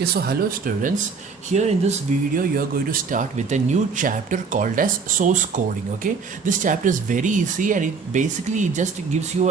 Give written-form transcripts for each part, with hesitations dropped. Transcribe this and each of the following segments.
Okay, so hello students. Here in this video you are going to start with a new chapter called as source coding. Okay, this chapter is very easy and it just gives you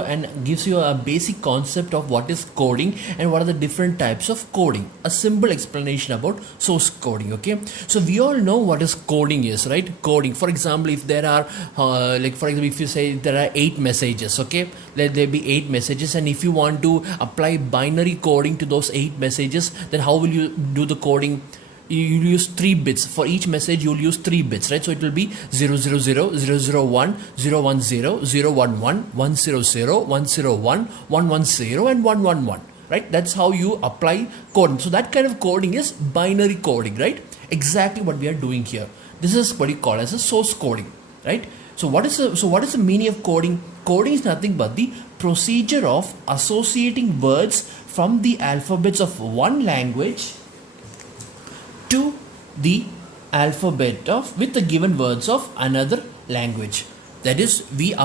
a basic concept of what is coding and what are the different types of coding. A simple explanation about source coding. Okay, so we all know what is coding is, right? Coding, for example, if there are if you say there are 8 messages, okay, let there be 8 messages, and if you want to apply binary coding to those 8 messages, then how will you do the coding? You'll use 3 bits. For each message you'll use 3 bits, right? So it will be 000, 001, 010, 011, 100, 101, 110 and 111, right? That's how you apply coding. So that kind of coding is binary coding, right? Exactly what we are doing here. This is what you call as a source coding, right? So what is the meaning of coding? Coding is nothing but the procedure of associating words from the alphabets of one language to the alphabet with the given words of another language. That is, we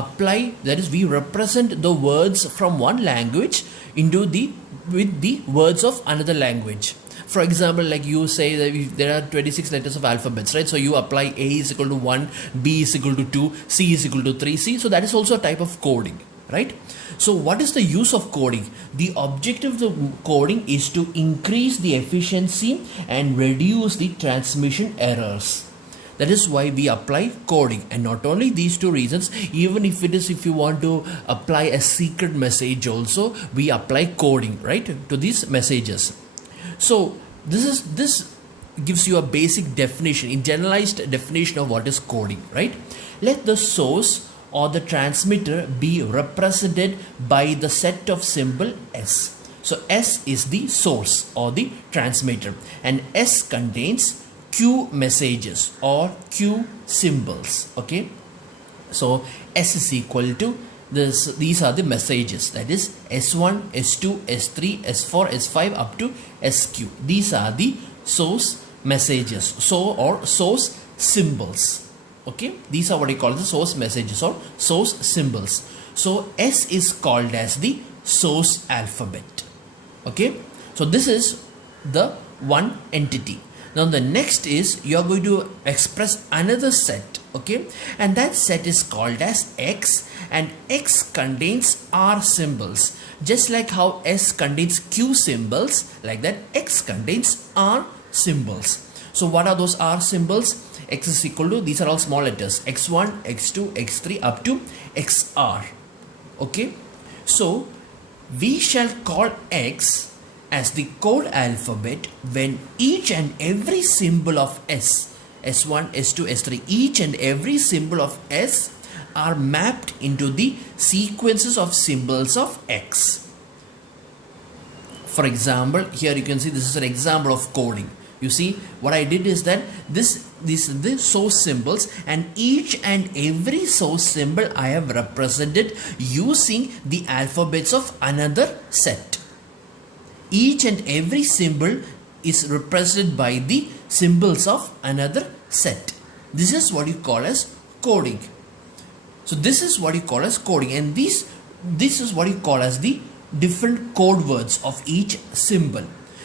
represent the words from one language with the words of another language. For example, like you say that there are 26 letters of alphabets, right? So you apply A is equal to 1, B is equal to 2, C is equal to 3, C. So that is also a type of coding, right? So what is the use of coding? The objective of the coding is to increase the efficiency and reduce the transmission errors. That is why we apply coding. And not only these two reasons, even if you want to apply a secret message also, we apply coding, right, to these messages. So this gives you a basic definition, a generalized definition of what is coding, right? Let the source or the transmitter be represented by the set of symbol S. So S is the source or the transmitter, and S contains Q messages or Q symbols. Okay, so S is equal to this. These are the messages, that is S1, S2, S3, S4, S5 up to SQ. These are the source messages, source symbols. Okay, these are what I call the source messages or source symbols. So S is called as the source alphabet. Okay, so this is the one entity. Now the next is you are going to express another set, okay, and that set is called as X, and X contains R symbols. Just like how S contains Q symbols, like that X contains R symbols. So what are those R symbols? X is equal to, these are all small letters, X1, X2, X3 up to XR. Okay, so we shall call X as the code alphabet when each and every symbol of S, S1, S2, S3, each and every symbol of S are mapped into the sequences of symbols of X. For example, here you can see this is an example of coding. You see what I did is that these are the source symbols, and each and every source symbol I have represented using the alphabets of another set. Each and every symbol is represented by the symbols of another set. This is what you call as coding. So this is what you call as coding, and this is what you call as the different code words of each symbol.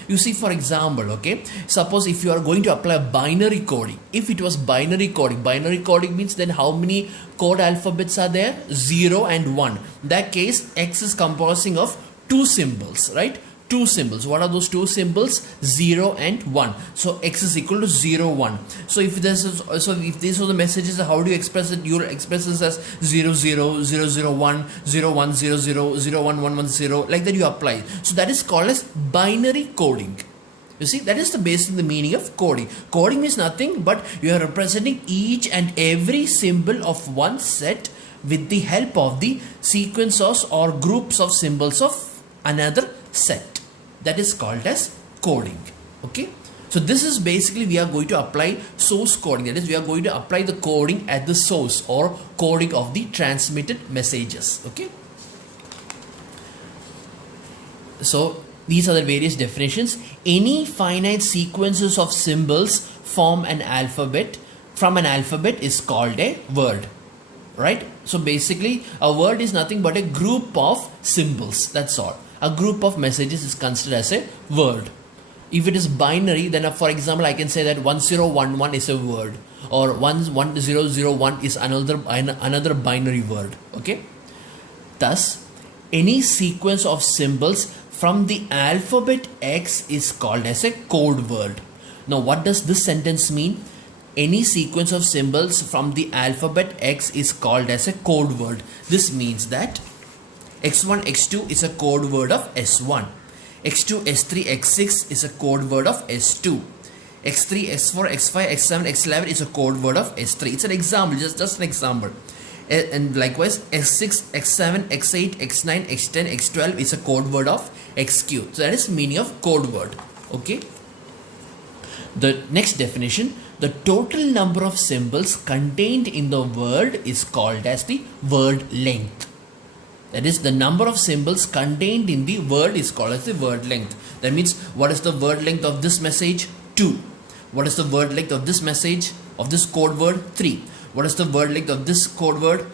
You see, for example, okay, suppose if you are going to apply binary coding, if it was binary coding means then how many code alphabets are there? 0 and 1. In that case, X is composing of 2 symbols, right? 2 symbols. What are those 2 symbols? 0 and 1. So X is equal to 0, 1. So if these are the messages, how do you express it? You will express this as 0, 0, 0, 0, 1, 0, 1, 0, 0, 0, 1, 1, 1, 0. Like that you apply. So that is called as binary coding. You see, that is the the meaning of coding. Coding is nothing but you are representing each and every symbol of one set with the help of the sequences or groups of symbols of another set. That is called as coding. Okay, so this is basically we are going to apply source coding. That is, we are going to apply the coding at the source or coding of the transmitted messages. Okay, so these are the various definitions. Any finite sequences of symbols from an alphabet is called a word, right? So basically a word is nothing but a group of symbols. That's all. A group of messages is considered as a word. If it is binary, then for example, I can say that 1011 is a word, or 1001 is another binary word. Okay. Thus, any sequence of symbols from the alphabet X is called as a code word. Now, what does this sentence mean? Any sequence of symbols from the alphabet X is called as a code word. This means that X1, X2 is a code word of S1. X2, S3, X6 is a code word of S2. X3, X4, X5, X7, X11 is a code word of S3. It's an example, just an example. And likewise, S6, X7, X8, X9, X10, X12 is a code word of XQ. So that is meaning of code word. Okay. The next definition, the total number of symbols contained in the word is called as the word length. That is, the number of symbols contained in the word is called as the word length. That means, what is the word length of this message? 2. What is the word length of this message, of this code word? 3. What is the word length of this code word?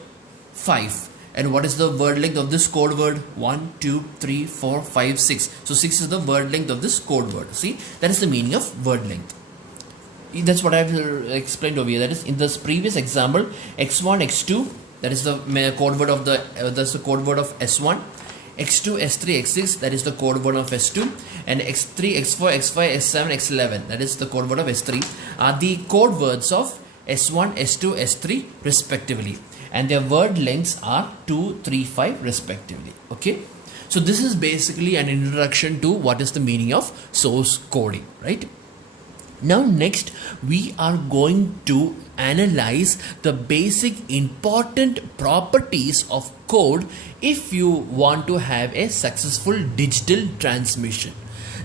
5. And what is the word length of this code word? 1, 2, 3, 4, 5, 6. So 6 is the word length of this code word. See, that is the meaning of word length. That's what I have explained over here. That is, in this previous example, X1, X2, that is the code word of that's the code word of S1. X2, S3, X6, that is the code word of S2, and X3, X4, X5, S7, X11, that is the code word of S3, are the code words of S1, S2, S3 respectively, and their word lengths are 2, 3, 5 respectively. Okay, so this is basically an introduction to what is the meaning of source coding, right? Now next we are going to analyze the basic important properties of code if you want to have a successful digital transmission.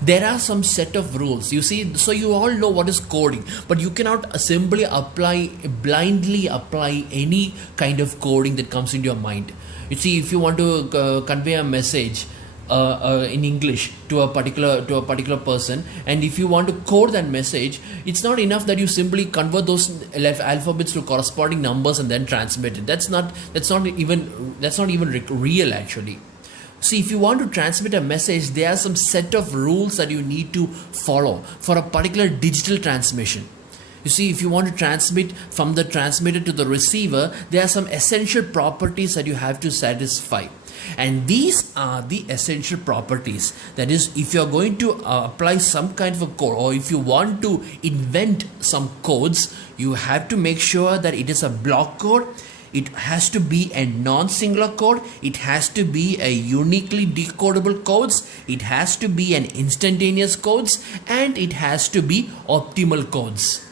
There are some set of rules, you see, so you all know what is coding, but you cannot simply blindly apply any kind of coding that comes into your mind. You see, if you want to convey a message in English to a particular person, and if you want to code that message, it's not enough that you simply convert those alphabets to corresponding numbers and then transmit it. That's not even real actually. See, if you want to transmit a message, there are some set of rules that you need to follow for a particular digital transmission. You see, if you want to transmit from the transmitter to the receiver, there are some essential properties that you have to satisfy. And these are the essential properties. That is, if you are going to apply some kind of a code, or if you want to invent some codes, you have to make sure that it is a block code. It has to be a non-singular code. It has to be a uniquely decodable codes. It has to be an instantaneous codes, and it has to be optimal codes.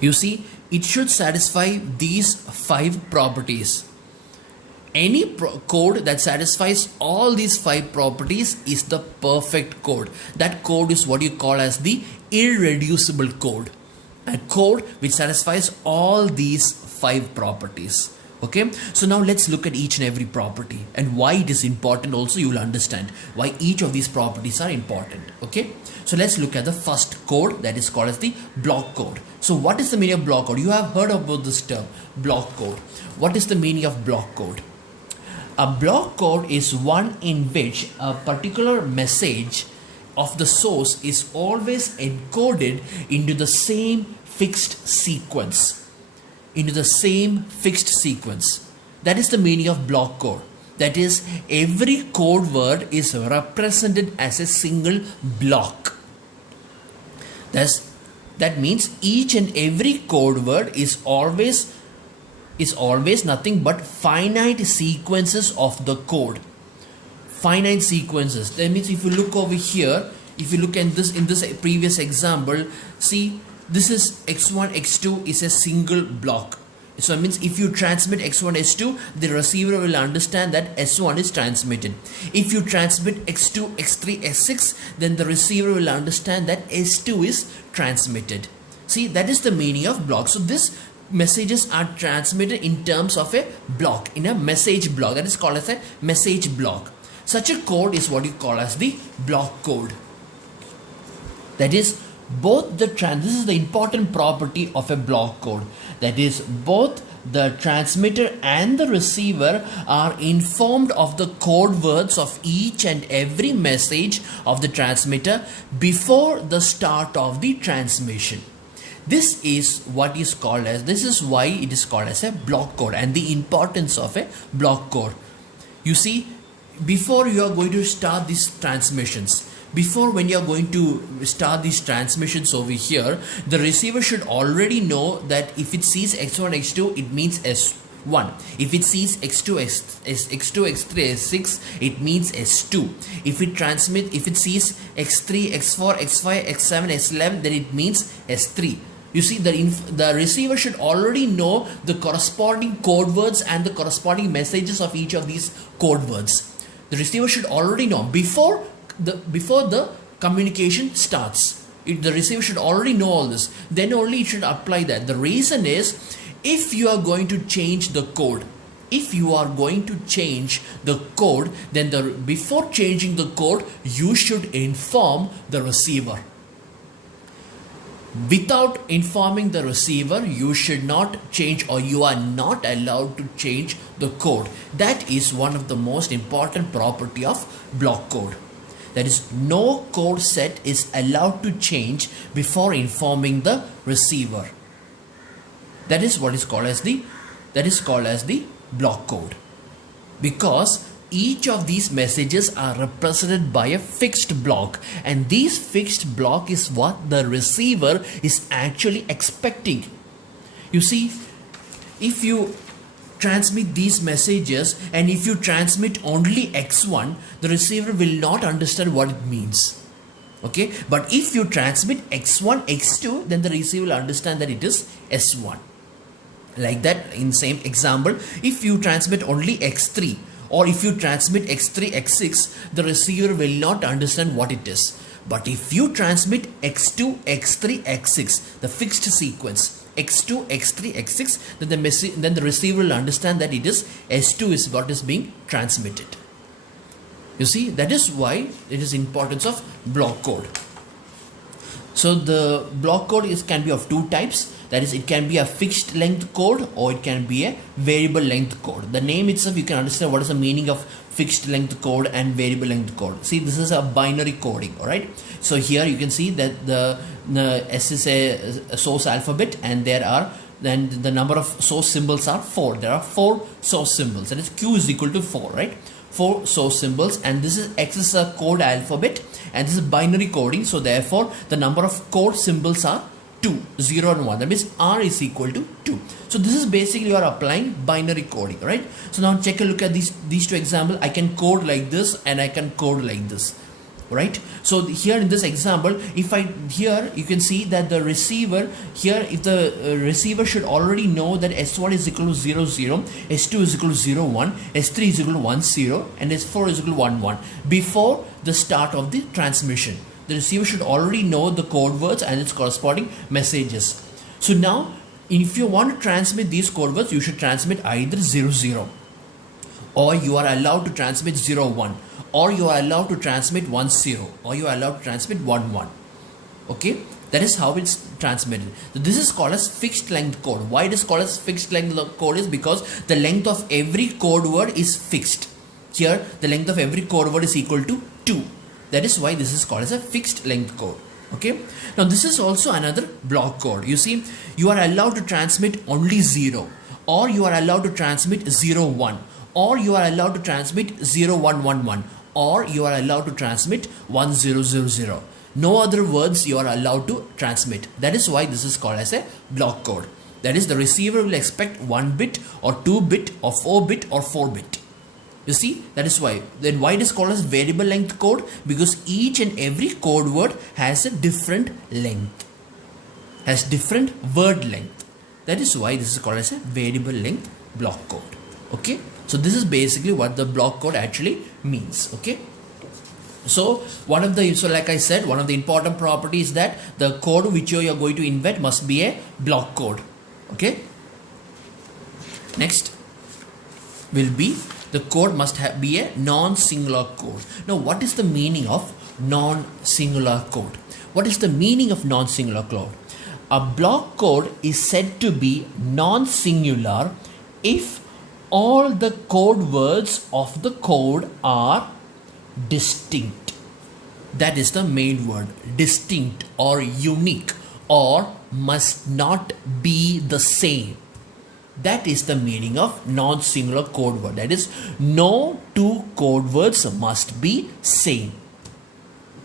You see, it should satisfy these 5 properties. Any code that satisfies all these 5 properties is the perfect code. That code is what you call as the irreducible code. A code which satisfies all these 5 properties. Okay, so now let's look at each and every property and why it is important. Also, you will understand why each of these properties are important. Okay, so let's look at the first code, that is called as the block code. So what is the meaning of block code? You have heard about this term, block code. What is the meaning of block code? A block code is one in which a particular message of the source is always encoded into the same fixed sequence. That is the meaning of block code. That is, every code word is represented as a single block. That means each and every code word is always nothing but finite sequences of the code. Finite sequences. That means if you look over here, if you look at this in this previous example, see, this is x1, x2 is a single block. So it means if you transmit x1, s2, the receiver will understand that s1 is transmitted. If you transmit x2, x3, s6, then the receiver will understand that s2 is transmitted. See, that is the meaning of block. So this messages are transmitted in terms of a block, in a message block. That is called as a message block. Such a code is what you call as the block code. That is, this is the important property of a block code. That is, both the transmitter and the receiver are informed of the code words of each and every message of the transmitter before the start of the transmission. This is what is called as, this is why it is called as a block code, and the importance of a block code. You see, before you are going to start these transmissions, before when you are going to start these transmissions over here, the receiver should already know that if it sees x1 x2, it means s1. If it sees x2 x2 x3 s6, it means s2. If it sees x3 x4 x5 x7 s11, then it means s3. You see, the receiver should already know the corresponding code words and the corresponding messages of each of these code words. The receiver should already know before the communication starts. The receiver should already know all this. Then only it should apply that. The reason is, if you are going to change the code, then before changing the code, you should inform the receiver. Without informing the receiver, you should not change, or you are not allowed to change the code. That is one of the most important property of block code. That is, no code set is allowed to change before informing the receiver. That is what is called as the block code, because each of these messages are represented by a fixed block, and this fixed block is what the receiver is actually expecting. You see, if you transmit these messages and if you transmit only x1, the receiver will not understand what it means. Okay, but if you transmit x1 x2, then the receiver will understand that it is s1. Like that, in same example, if you transmit only x3 or if you transmit x3 x6, the receiver will not understand what it is. But if you transmit x2 x3 x6, the fixed sequence x2 x3 x6, then the receiver will understand that it is s2 is what is being transmitted. You see, that is why it is importance of block code. So the block code can be of two types. That is, it can be a fixed length code or it can be a variable length code. The name itself, you can understand what is the meaning of fixed length code and variable length code. See, this is a binary coding, all right? So here you can see that the S is a source alphabet, and then the number of source symbols are 4. There are 4 source symbols. That is, Q is equal to 4, right? 4 source symbols, and this is X is a code alphabet, and this is binary coding. So therefore, the number of code symbols are 2, 0 and 1. That means R is equal to 2. So this is basically you are applying binary coding, right? So now take a look at these two examples. I can code like this and I can code like this, right? So here in this example, here you can see that the receiver here, if the receiver should already know that S1 is equal to 0, 0, S2 is equal to 0, 1, S3 is equal to 1, 0, and S4 is equal to 1, 1 before the start of the transmission. The receiver should already know the code words and its corresponding messages. So now, if you want to transmit these code words, you should transmit either 0, 0, or you are allowed to transmit 0, 1, or you are allowed to transmit 1, 0, or you are allowed to transmit 1, 1. Okay, that is how it's transmitted. So this is called as fixed length code. Why it is called as fixed length code is because the length of every code word is fixed. Here, the length of every code word is equal to 2. That is why this is called as a fixed length code. Okay. Now this is also another block code. You see, you are allowed to transmit only 0, or you are allowed to transmit 0, 1, or you are allowed to transmit 0, 1, 1, 1, or you are allowed to transmit 1, 0, 0, 0. No other words you are allowed to transmit. That is why this is called as a block code. That is, the receiver will expect 1 bit or 2 bit or 4 bit or 4 bit. You see, that is why. Then why it is called as variable length code? Because each and every code word has a different length, has different word length. That is why this is called as a variable length block code. Okay. So this is basically what the block code actually means. Okay. So like I said, one of the important properties is that the code which you are going to invent must be a block code. Okay. Next will be, the code must be a non-singular code. Now, what is the meaning of non-singular code? What is the meaning of non-singular code? A block code is said to be non-singular if all the code words of the code are distinct. That is the main word, distinct or unique, or must not be the same. That is the meaning of non-singular code word. That is, no two code words must be same.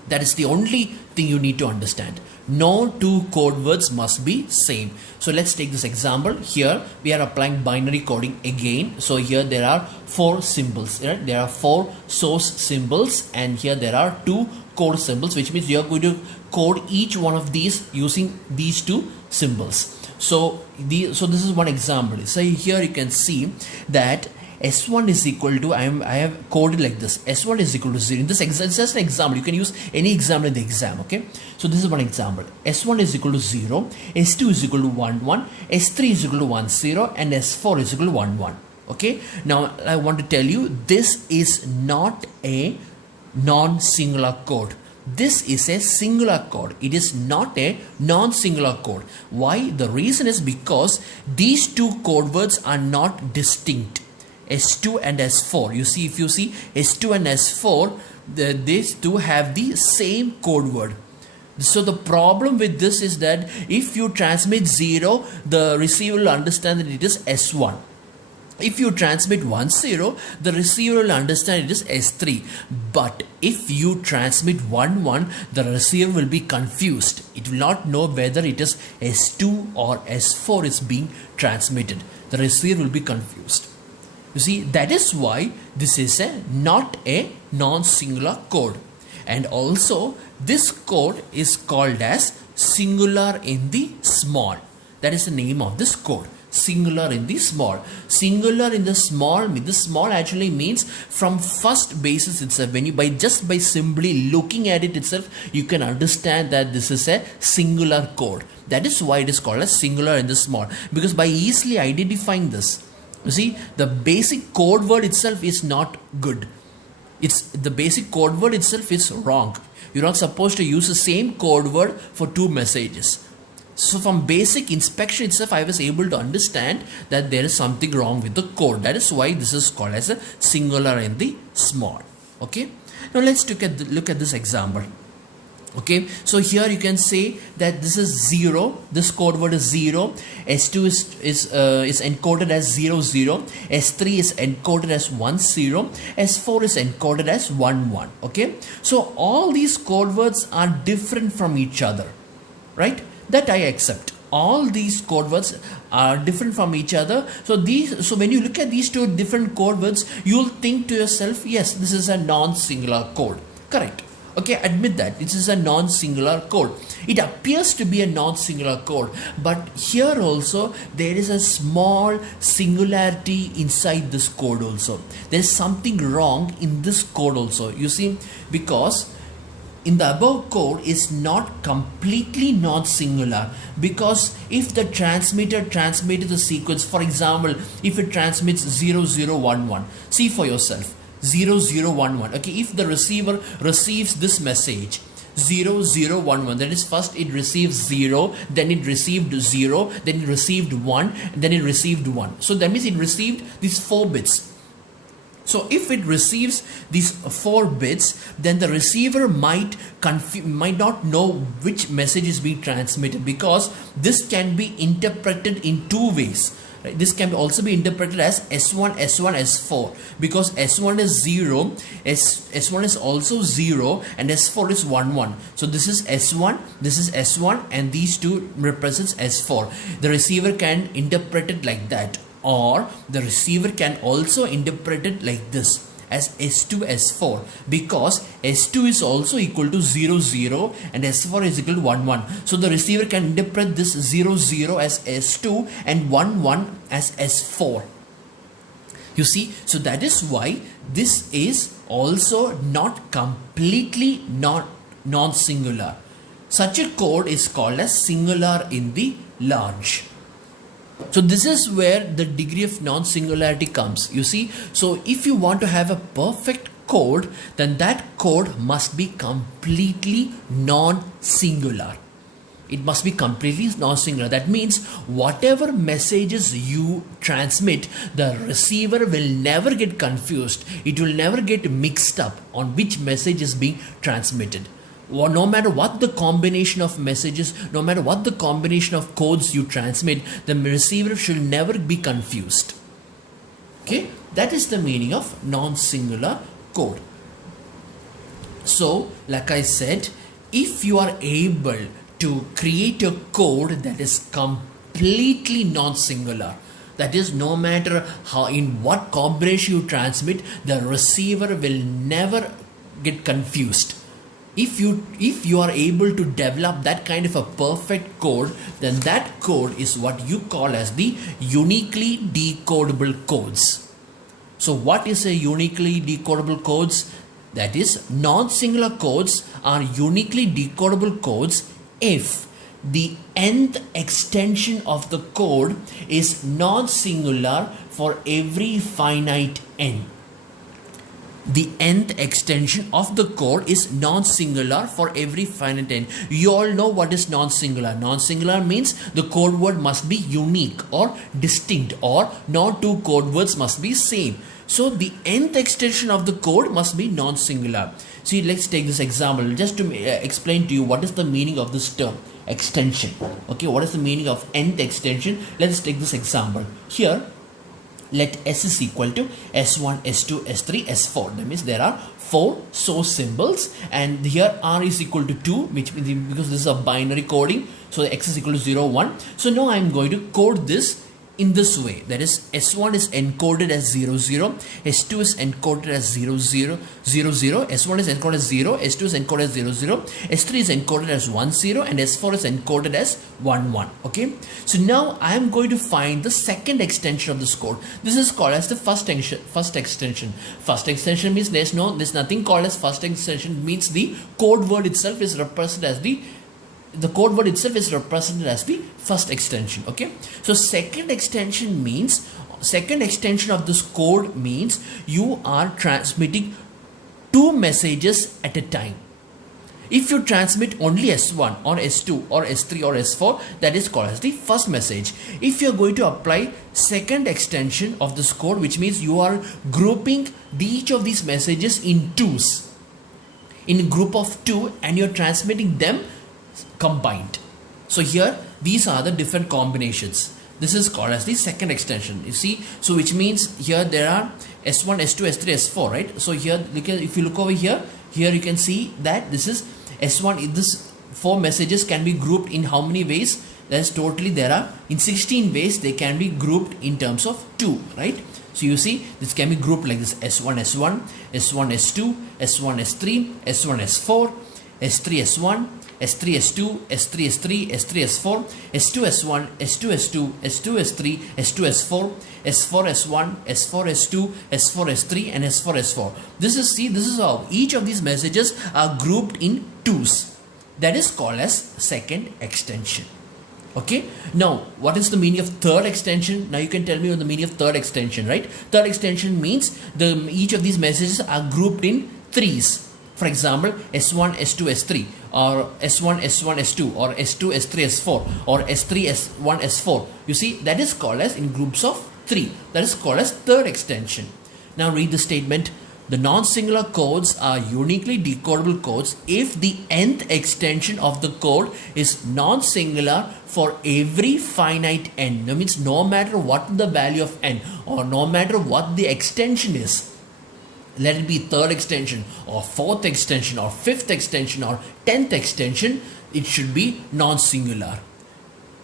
That is the only thing you need to understand. No two code words must be same. So let's take this example. Here we are applying binary coding again. So here there are 4 symbols. Right? There are 4 source symbols, and here there are 2 code symbols, which means you are going to code each one of these using these 2 symbols. So this is one example. So here you can see that S1 is equal to, I have coded like this. S1 is equal to 0. In this example, it's just an example. You can use any example in the exam, okay? So this is one example. S1 is equal to 0, S2 is equal to 1, 1, S3 is equal to 1, 0, and S4 is equal to 1, 1. Okay? Now, I want to tell you, this is not a non-singular code. This is a singular code. It is not a non-singular code. Why? The reason is because these 2 code words are not distinct. S2 and S4. You see, if you see S2 and S4, these 2 have the same code word. So the problem with this is that if you transmit 0, the receiver will understand that it is S1. If you transmit 1, 0, the receiver will understand it is S3. But if you transmit 1, 1, the receiver will be confused. It will not know whether it is S2 or S4 is being transmitted. The receiver will be confused. You see, that is why this is not a non-singular code. And also, this code is called as singular in the small. That is the name of this code. Singular in the small. Singular in the small. The small actually means from first basis itself. When you by simply looking at it itself, you can understand that this is a singular code. That is why it is called as singular in the small. Because by easily identifying this, you see, the basic code word itself is not good. The basic code word itself is wrong. You're not supposed to use the same code word for 2 messages. So from basic inspection itself, I was able to understand that there is something wrong with the code. That is why this is called as a singular in the small. Okay. Now let's look at this example. Okay, so here you can say that this is 0. This code word is 0. S2 is encoded as 0, 0. S3 is encoded as 1, 0. S4 is encoded as 1, 1. Okay, so all these code words are different from each other, right? That I accept. All these code words are different from each other. So when you look at these 2 different code words, you'll think to yourself, yes, this is a non-singular code. Correct. Okay, admit that this is a non-singular code. It appears to be a non-singular code, but here also there is a small singularity inside this code also. There is something wrong in this code also. You see, because in the above code is not completely non-singular, because if the transmitter transmitted the sequence, for example, if it transmits 0011, see for yourself, 0011. Okay, if the receiver receives this message 0011, that is, first it receives 0, then it received 0, then it received 1, then it received 1. So that means it received these 4 bits. So if it receives these 4 bits, then the receiver might not know which message is being transmitted, because this can be interpreted in 2 ways. This can also be interpreted as S1, S1, S4, because S1 is 0, S1 is also 0, and S4 is 1, 1. So this is S1, this is S1, and these 2 represents S4. The receiver can interpret it like that, or the receiver can also interpret it like this, as S2, S4, because S2 is also equal to 0, 0, and S4 is equal to 1, 1. So the receiver can interpret this 0, 0 as S2 and 1, 1 as S4. You see, so that is why this is also not completely non-singular. Such a code is called as singular in the large. So this is where the degree of non-singularity comes. You see, so if you want to have a perfect code, then that code must be completely non-singular. It must be completely non-singular. That means whatever messages you transmit, the receiver will never get confused. It will never get mixed up on which message is being transmitted. Or no matter what the combination of messages, no matter what the combination of codes you transmit, the receiver should never be confused. Okay, that is the meaning of non-singular code. So, like I said, if you are able to create a code that is completely non-singular, that is, no matter how, in what combination you transmit, the receiver will never get confused. If you are able to develop that kind of a perfect code, then that code is what you call as the uniquely decodable codes. So what is a uniquely decodable codes? That is, non-singular codes are uniquely decodable codes if the nth extension of the code is non-singular for every finite n. The nth extension of the code is non-singular for every finite n. You all know what is non-singular. Non-singular means the code word must be unique or distinct, or no two code words must be same. So the nth extension of the code must be non-singular. See, let's take this example just to explain to you what is the meaning of this term extension. Okay, what is the meaning of nth extension? Let's take this example. Here, let S is equal to S1, S2, S3, S4. That means there are 4 source symbols, and here R is equal to 2, which means because this is a binary coding, so X is equal to 0, 1. So now I am going to code this in this way. That is, S1 is encoded as 0, 0, S2 is encoded as 0, 0, 0, 0, S1 is encoded as 0, S2 is encoded as 0, 0, S3 is encoded as 1, 0, and S4 is encoded as 1, 1. Okay, so now I am going to find the second extension of this code. This is called as the first extension. First extension means there's nothing called as first extension. It means the code word itself is represented as the code word itself is represented as the first extension. Okay, so second extension of this code means you are transmitting 2 messages at a time. If you transmit only S1 or S2 or S3 or S4, that is called as the first message. If you are going to apply second extension of this code, which means you are grouping each of these messages in twos, in a group of 2, and you're transmitting them combined. So here these are the different combinations. This is called as the second extension. You see, so which means here there are S1, S2, S3, S4, right? So here if you look over here you can see that this is S1. This 4 messages can be grouped in how many ways? That's totally there are in 16 ways they can be grouped in terms of 2, right? So you see this can be grouped like this: S1, S1, S1, S2, S1, S3, S1, S4, S3, S1, S3, S2, S3, S3, S3, S4, S2, S1, S2, S2, S2, S3, S2, S4, S4, S1, S4, S2, S4, S3, and S4, S4. This is how each of these messages are grouped in twos. That is called as second extension. Okay. Now, what is the meaning of third extension? Now you can tell me the meaning of third extension, right? Third extension means each of these messages are grouped in threes. For example, S1, S2, S3, or S1, S1, S2, or S2, S3, S4, or S3, S1, S4. You see, that is called as in groups of 3. That is called as third extension. Now read the statement. The non-singular codes are uniquely decodable codes if the nth extension of the code is non-singular for every finite n. That means no matter what the value of n, or no matter what the extension is, let it be third extension or fourth extension or fifth extension or 10th extension, it should be non-singular.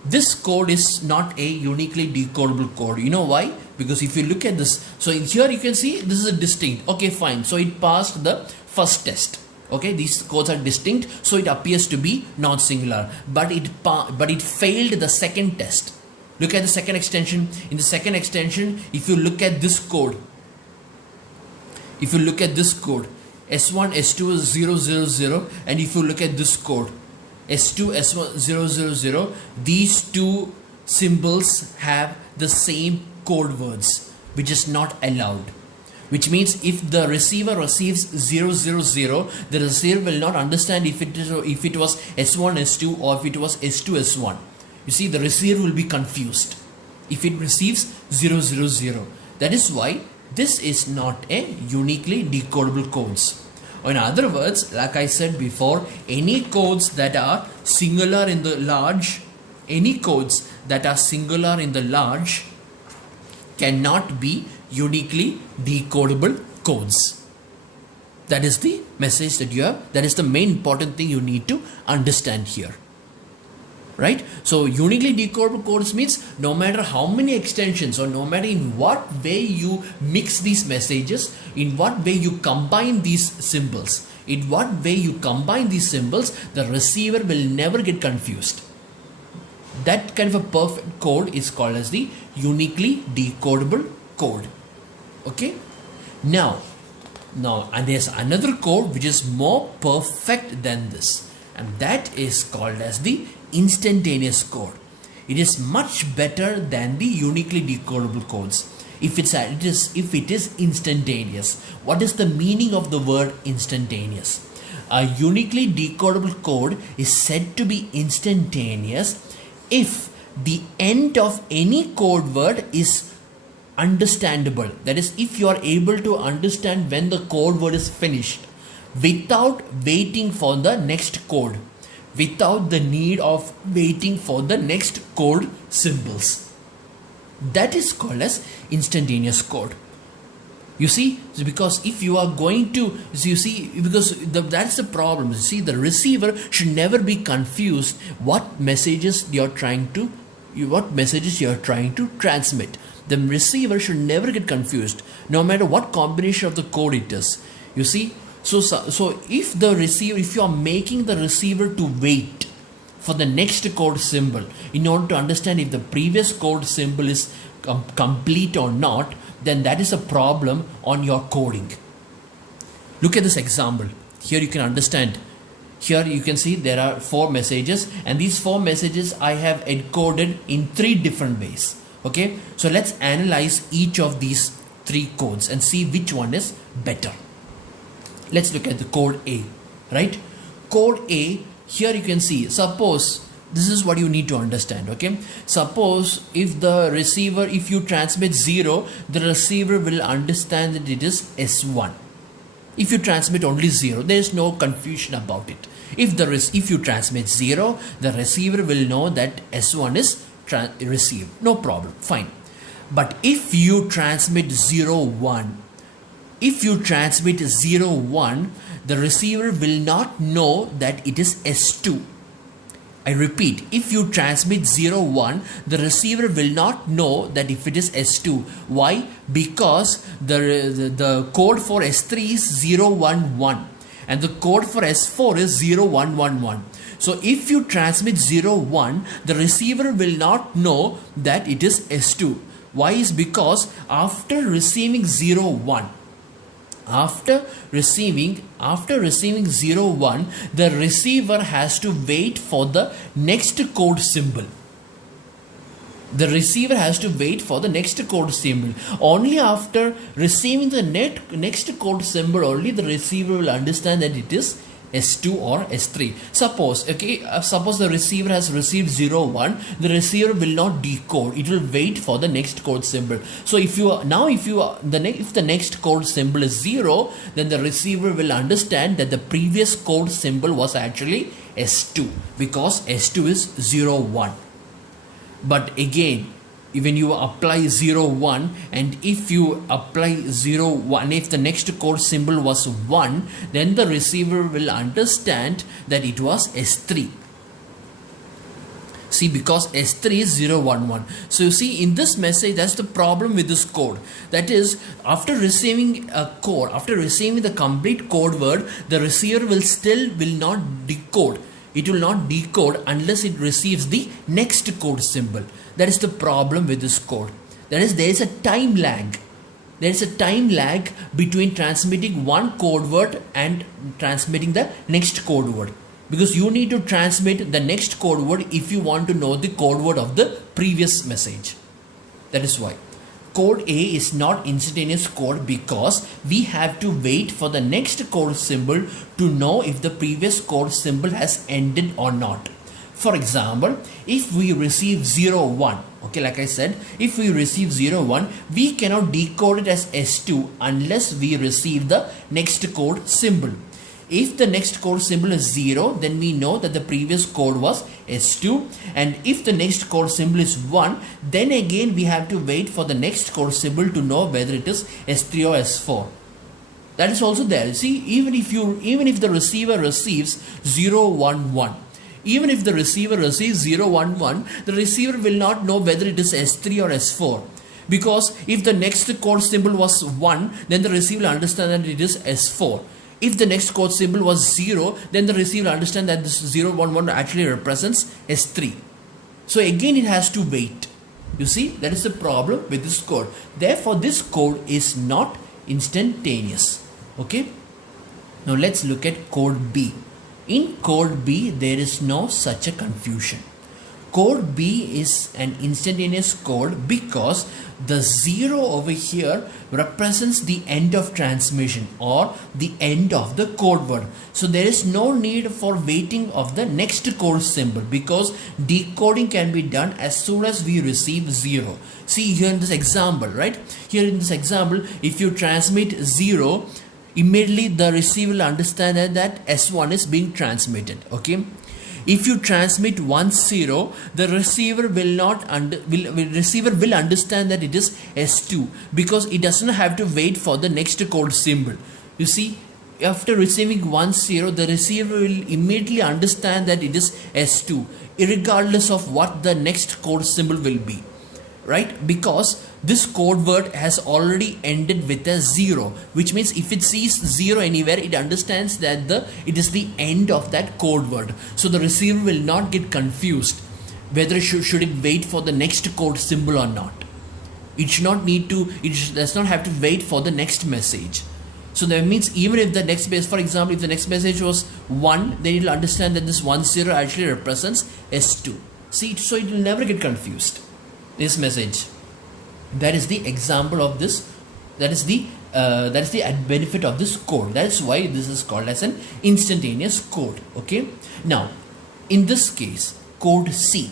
This code is not a uniquely decodable code. You know why? Because if you look at this, so here you can see this is a distinct. Okay, fine. So it passed the first test. Okay, these codes are distinct, so it appears to be non-singular. But it failed the second test. Look at the second extension. In the second extension, if you look at this code, S1, S2 is 0, 0, 0, and if you look at this code, S2, S1, 0, 0, 0, these two symbols have the same code words, which is not allowed. which means if the receiver receives 000, the receiver will not understand if it was S1 S2 or if it was S2 S1. You see, the receiver will be confused if it receives 000. That is why this is not a uniquely decodable codes. Or in other words, like I said before, any codes that are singular in the large, cannot be uniquely decodable codes. That is the message that you have. That is the main important thing you need to understand here. Right? So uniquely decodable codes means no matter how many extensions or no matter in what way you mix these messages, in what way you combine these symbols, the receiver will never get confused. That kind of a perfect code is called as the uniquely decodable code. Okay? Now, and there's another code which is more perfect than this, and that is called as the instantaneous code. It is much better than the uniquely decodable codes. If it is instantaneous. What is the meaning of the word instantaneous? A uniquely decodable code is said to be instantaneous if the end of any code word is understandable. That is, if you are able to understand when the code word is finished without waiting for the next code, without the need of waiting for the next code symbols. That is called as instantaneous code. You see, because if you are going to, that's the problem. You see, the receiver should never be confused what messages you are trying to transmit. The receiver should never get confused, no matter what combination of the code it is. You see, so if you are making the receiver to wait for the next code symbol in order to understand if the previous code symbol is complete or not, then that is a problem on your coding. Look at this example. Here you can understand. Here you can see there are 4 messages, and these 4 messages I have encoded in 3 different ways. Okay, so let's analyze each of these 3 codes and see which one is better. Let's look at the code A, right? Code A, here you can see, suppose, this is what you need to understand, okay? Suppose if you transmit 0, the receiver will understand that it is S1. If you transmit only 0, there is no confusion about it. If you transmit 0, the receiver will know that S1 is received. No problem, fine. But if you transmit 01, the receiver will not know that it is S2. I repeat, if you transmit 01, the receiver will not know that if it is S2. Why? Because the code for S3 is 011 and the code for S4 is 0111. So if you transmit 01, the receiver will not know that it is S2. Why? Is because after receiving 01, after receiving 01, the receiver has to wait for the next code symbol. The receiver has to wait for the next code symbol. Only after receiving the next code symbol, only the receiver will understand that it is S2 or S3. Suppose the receiver has received 01, the receiver will not decode. It will wait for the next code symbol. So if the next code symbol is 0, then the receiver will understand that the previous code symbol was actually S2 because S2 is 01. But again, when you apply 01 and if you apply 01, if the next code symbol was 1, then the receiver will understand that it was S3. See, because S3 is 011. So you see, in this message, that's the problem with this code. That is, after receiving the complete code word, the receiver will not decode. It will not decode unless it receives the next code symbol. That is the problem with this code. That is, there is a time lag. There is a time lag between transmitting one code word and transmitting the next code word. Because you need to transmit the next code word if you want to know the code word of the previous message. That is why. code A is not instantaneous code because we have to wait for the next code symbol to know if the previous code symbol has ended or not. For example, if we receive 0, 1, okay, like I said, if we receive 0, 1, we cannot decode it as S2 unless we receive the next code symbol. If the next code symbol is 0, then we know that the previous code was S2. And if the next code symbol is 1, then again we have to wait for the next code symbol to know whether it is S3 or S4. That is also there. See, even if the receiver receives 0, 1, 1, even if the receiver receives 0, 1, 1, the receiver will not know whether it is S3 or S4. Because if the next code symbol was 1, then the receiver will understand that it is S4. If the next code symbol was 0, then the receiver will understand that this 0, 1, 1 actually represents S3. So again it has to wait. You see, that is the problem with this code. Therefore, this code is not instantaneous. Okay. Now let's look at code B. In code B, there is no such a confusion. Code B is an instantaneous code because the 0 over here represents the end of transmission or the end of the code word. So there is no need for waiting of the next code symbol because decoding can be done as soon as we receive 0. See here in this example, right? Here in this example, if you transmit 0, immediately the receiver will understand that S1 is being transmitted. Okay. If you transmit 1, 0, the receiver will understand that it is S2 because it does not have to wait for the next code symbol. You see, after receiving 1, 0, the receiver will immediately understand that it is S2, regardless of what the next code symbol will be. Right? Because this code word has already ended with a 0, which means if it sees 0 anywhere, it understands that it is the end of that code word. So the receiver will not get confused whether should it wait for the next code symbol or not. It does not have to wait for the next message. So that means even if the next message, for example, if the next message was 1, then it will understand that this 1, 0 actually represents S2. See, so it will never get confused. This message. That is the example of this. That is the benefit of this code. That's why this is called as an instantaneous code. Okay. Now, in this case, code C.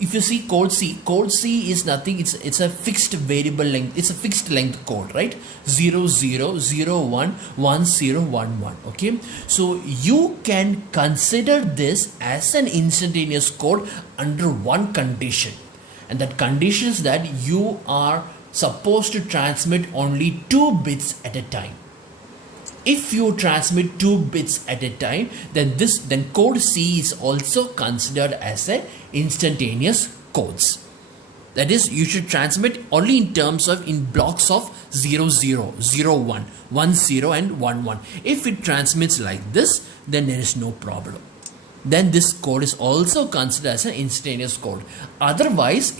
If you see code C is nothing. It's a fixed variable length. It's a fixed length code, right? 0, 0, 0, 1, 1, 0, 1, 1. Okay. So you can consider this as an instantaneous code under one condition. And that condition is that you are supposed to transmit only 2 bits at a time. If you transmit 2 bits at a time, then code C is also considered as an instantaneous codes. That is, you should transmit only in blocks of 0, 0, 0, 1, 1, 0 and 1, 1. If it transmits like this, then there is no problem. Then this code is also considered as an instantaneous code. Otherwise,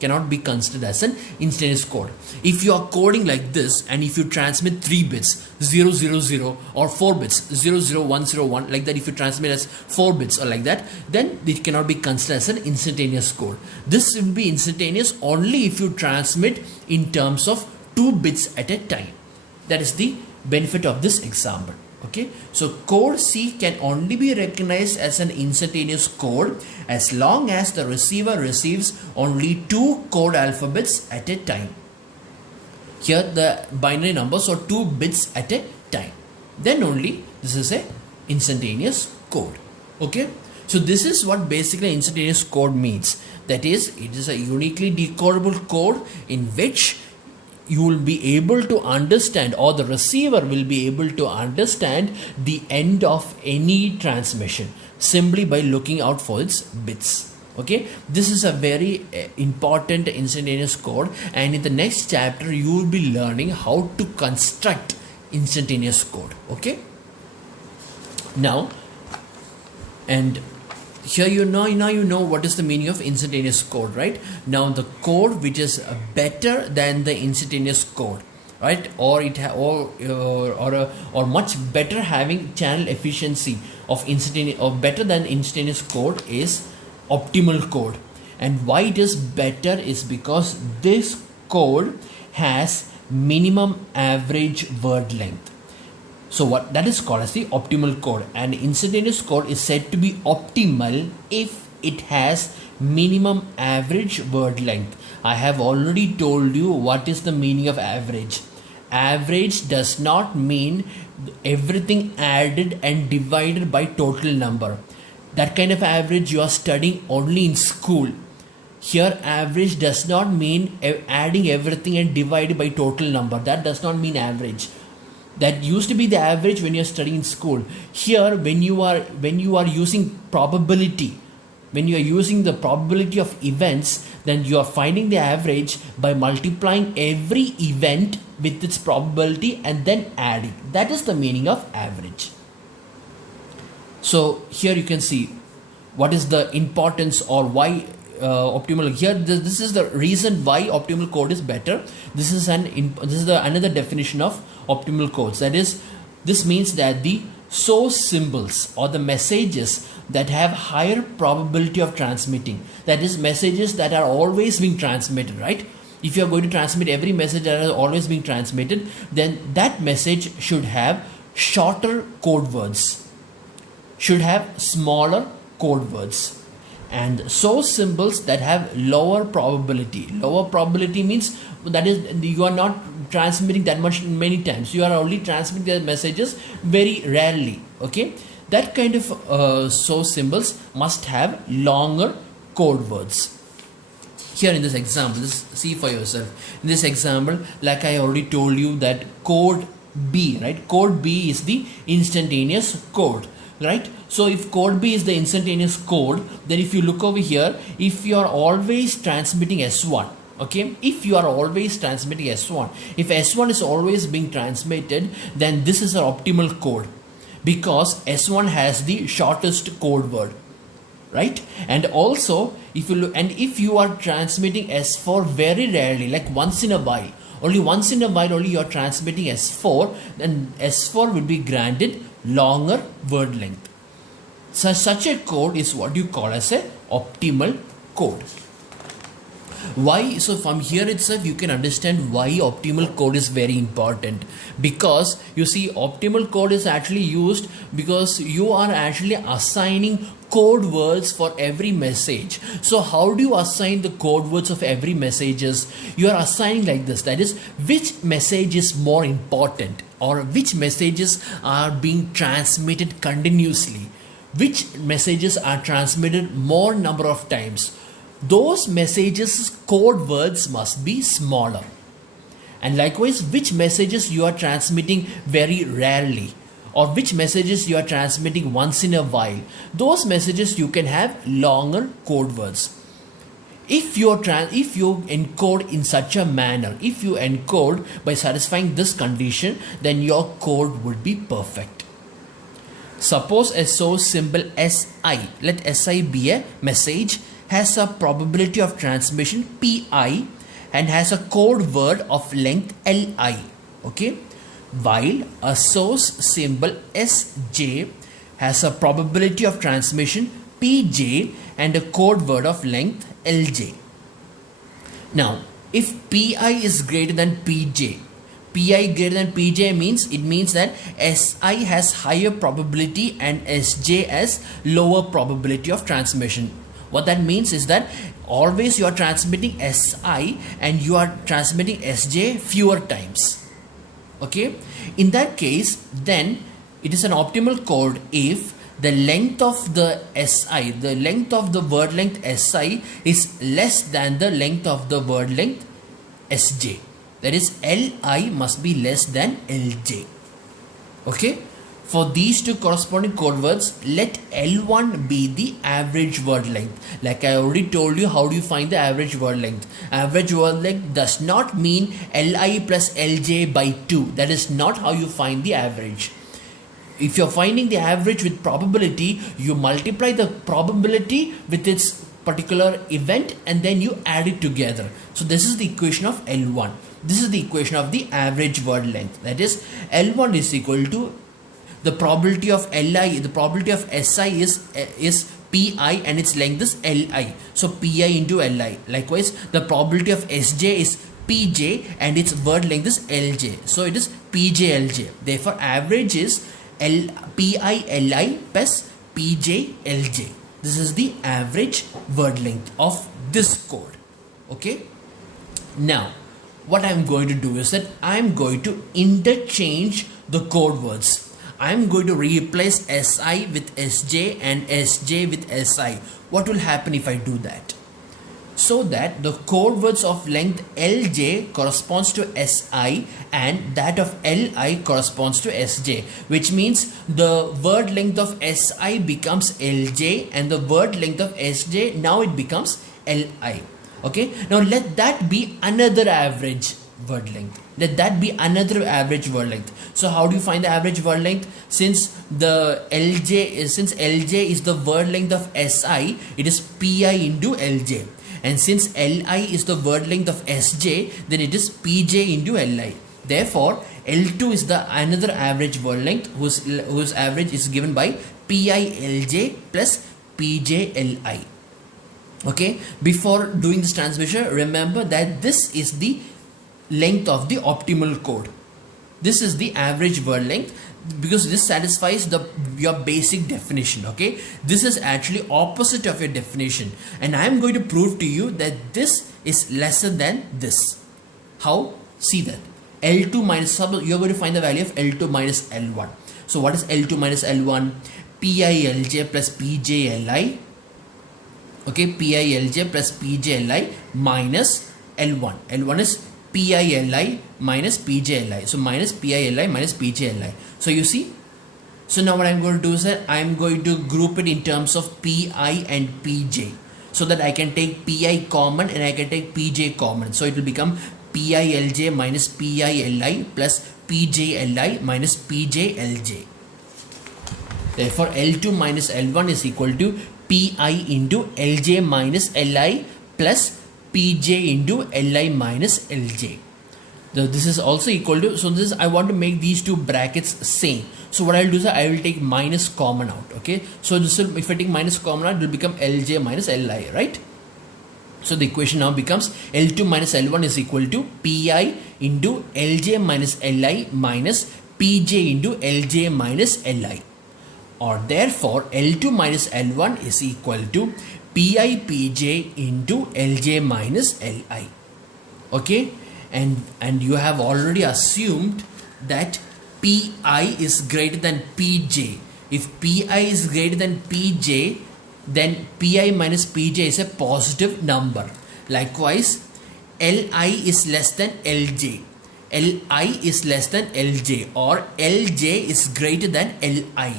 cannot be considered as an instantaneous code. If you are coding like this and if you transmit 3 bits, 0, 0, 0 or 4 bits, 0, 0, 1, 0, 1, like that, if you transmit as 4 bits or like that, then it cannot be considered as an instantaneous code. This will be instantaneous only if you transmit in terms of 2 bits at a time. That is the benefit of this example. Okay, so code C can only be recognized as an instantaneous code as long as the receiver receives only 2 code alphabets at a time. Here the binary numbers are 2 bits at a time. Then only this is a instantaneous code. Okay, so this is what basically instantaneous code means. That is, it is a uniquely decodable code in which you will be able to understand, or the receiver will be able to understand the end of any transmission simply by looking out for its bits. Okay, this is a very important instantaneous code, and in the next chapter you will be learning how to construct instantaneous code. Okay, now here you know what is the meaning of instantaneous code, right? Now the code which is better than the instantaneous code, right, or much better having channel efficiency of instantaneous or better than instantaneous code is optimal code. And why it is better is because this code has minimum average word length. So what that is called as the optimal code, and instantaneous code is said to be optimal if it has minimum average word length. I have already told you what is the meaning of average. Average does not mean everything added and divided by total number. That kind of average you are studying only in school. Here average does not mean adding everything and divided by total number. That does not mean average. That used to be the average when you are studying in school. Here when you are using probability, when you are using the probability of events, then you are finding the average by multiplying every event with its probability and then adding. That is the meaning of average. So here you can see what is the importance or why optimal. Here this is the reason why optimal code is better. This is another definition of optimal codes. That is, this means that the source symbols or the messages that have higher probability of transmitting, that is messages that are always being transmitted, right? If you are going to transmit every message that is always being transmitted, then that message should have shorter code words, should have smaller code words. And source symbols that have lower probability. Lower probability means that is you are not transmitting that much many times. You are only transmitting the messages very rarely. Okay, that kind of source symbols must have longer code words. Here in this example, see for yourself. In this example, like I already told you, that code B, right? Code B is the instantaneous code, right? So if code B is the instantaneous code, then if you look over here, if you are always transmitting S1, okay, if you are always transmitting S1, if S1 is always being transmitted, then this is an optimal code, because S1 has the shortest code word, right? And also if you look, and if you are transmitting S4 very rarely, like once in a while, only once in a while only you are transmitting S4, then S4 will be granted longer word length. So such a code is what you call as a optimal code. Why? So from here itself you can understand why optimal code is very important, because you see optimal code is actually used because you are actually assigning code words for every message. So how do you assign the code words of every messages? You are assigning like this, that is, which message is more important, or which messages are being transmitted continuously, which messages are transmitted more number of times. Those messages code words must be smaller. And likewise, which messages you are transmitting very rarely, or which messages you are transmitting once in a while, those messages you can have longer code words. If you encode in such a manner, if you encode by satisfying this condition, then your code would be perfect. Suppose a source symbol SI, let SI be a message, has a probability of transmission PI and has a code word of length LI, okay? While a source symbol SJ has a probability of transmission PJ and a code word of length LJ. Now, if PI is greater than PJ, PI greater than PJ means that SI has higher probability and SJ has lower probability of transmission. What that means is that always you are transmitting SI and you are transmitting SJ fewer times. Okay, in that case, then it is an optimal code if the length of the SI, the length of the word length SI is less than the length of the word length SJ. That is, LI must be less than LJ. Okay, for these two corresponding code words, let L1 be the average word length. Like I already told you, how do you find the average word length? Average word length does not mean LI plus LJ by 2. That is not how you find the average. If you're finding the average with probability, you multiply the probability with its particular event and then you add it together. So this is the equation of L1. This is the equation of the average word length. That is, L1 is equal to the probability of LI, the probability of SI is PI and its length is LI. So PI into LI. Likewise, the probability of SJ is pj and its word length is lj. So it is pjlj. Therefore average is pili plus pjlj. This is the average word length of this code. Okay. Now what I'm going to do is that I'm going to interchange the code words. I'm going to replace si with sj and sj with si. What will happen if I do that? So that the code words of length lj corresponds to si and that of li corresponds to sj, which means the word length of si becomes lj and the word length of sj now it becomes li. Okay, now let that be another average word length. Let that be another average word length. So how do you find the average word length? Since lj is the word length of si, it is pi into lj. And since li is the word length of sj, then it is pj into li. Therefore L2 is the another average word length whose average is given by pi lj plus pj li. Okay, before doing this transmission, remember that this is the length of the optimal code. This is the average word length because this satisfies your basic definition. Okay, this is actually opposite of your definition, and I am going to prove to you that this is lesser than this. How? See that L2 minus you're going to find the value of L2 minus L1. So what is L2 minus L1? PILJ plus PJLI. Okay, PILJ plus PJLI minus L1. L1 is PILI minus PJLI. So minus PILI minus PJLI. So you see. So now what I'm going to do is that I'm going to group it in terms of PI and PJ, so that I can take PI common and I can take PJ common. So it will become PILJ minus PILI plus PJLI minus PJLJ. Therefore L2 minus L1 is equal to Pi into Lj minus Li plus Pj into Li minus Lj. So this is also equal to, so this is, I want to make these two brackets same. So what I'll do is I will take minus common out. Okay, so this will, if I take minus common out, it will become Lj minus Li, right? So the equation now becomes L2 minus L1 is equal to Pi into Lj minus Li minus Pj into Lj minus Li. Or therefore L2 minus L1 is equal to Pi Pj into Lj minus Li. Okay, and you have already assumed that Pi is greater than Pj. If Pi is greater than Pj, then Pi minus Pj is a positive number. Likewise, Li is less than Lj. Li is less than Lj, or Lj is greater than Li.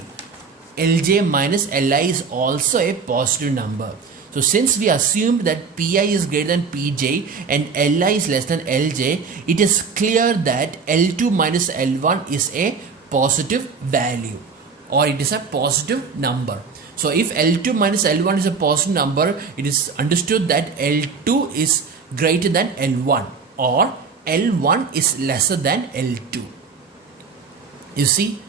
Lj minus Li is also a positive number. So since we assumed that Pi is greater than Pj and Li is less than Lj, it is clear that L2 minus L1 is a positive value, or it is a positive number. So if L2 minus L1 is a positive number, it is understood that L2 is greater than L1, or L1 is lesser than L2. You see?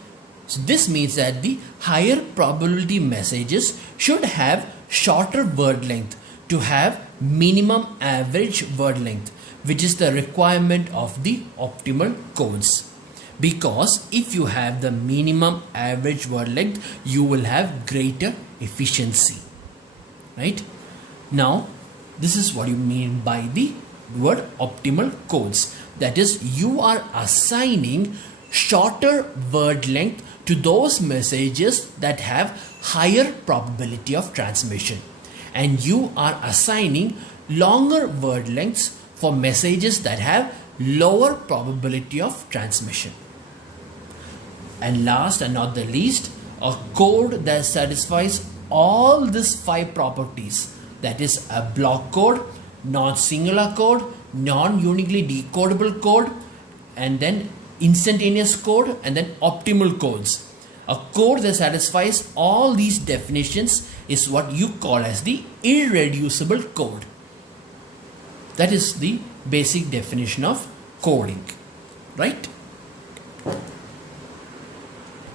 So this means that the higher probability messages should have shorter word length to have minimum average word length, which is the requirement of the optimal codes. Because if you have the minimum average word length, you will have greater efficiency. Right? Now, this is what you mean by the word optimal codes. That is, you are assigning shorter word length to those messages that have higher probability of transmission, and you are assigning longer word lengths for messages that have lower probability of transmission. And last and not the least, a code that satisfies all these 5 properties, that is a block code, non-singular code, non-uniquely decodable code, and then instantaneous code, and then optimal codes. A code that satisfies all these definitions is what you call as the irreducible code. That is the basic definition of coding, right?